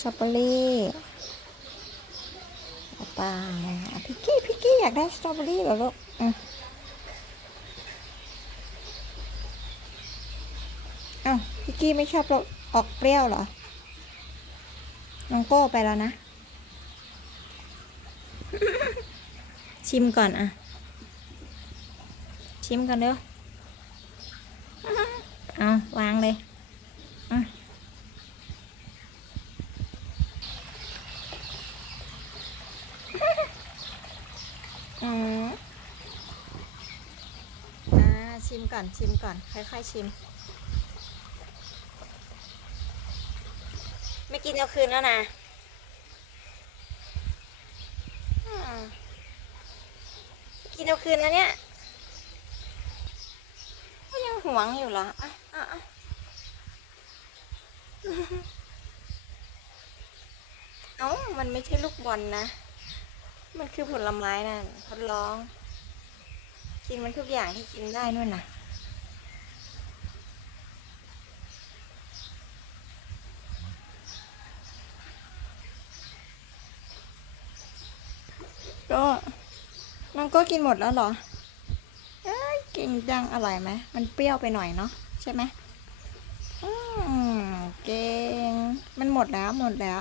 สตรอเบอรี่เอาไปอะพิกกี้พิกกี้อยากได้สตรอเบอรี่เหรอลูกอืมอ้าวพิกกี้ไม่ชอบรสออกเปรี้ยวเหรอ น้องโก้ไปแล้วนะ ชิมก่อนอะ ชิมก่อนเด้อเอาวางเลยอะ อืมอ่าชิมก่อนชิมก่อน ค่อยๆชิม ไม่กินเอาคืนแล้วนะกินเอาคืนแล้วเนี่ยก็ยังหวงอยู่เหรออะอะอะเอ้ามันไม่ใช่ลูกบอลนะ มันคือผลไม้นะทดลอง กินมันทุกอย่างที่กินได้นู่นน่ะ ก็น้องก็กินหมดแล้วเหรอเอ้ยเก่งจังอร่อยไหมมันเปรี้ยวไปหน่อยเนาะใช่ไหมอืมเก่งมันหมดแล้วหมดแล้ว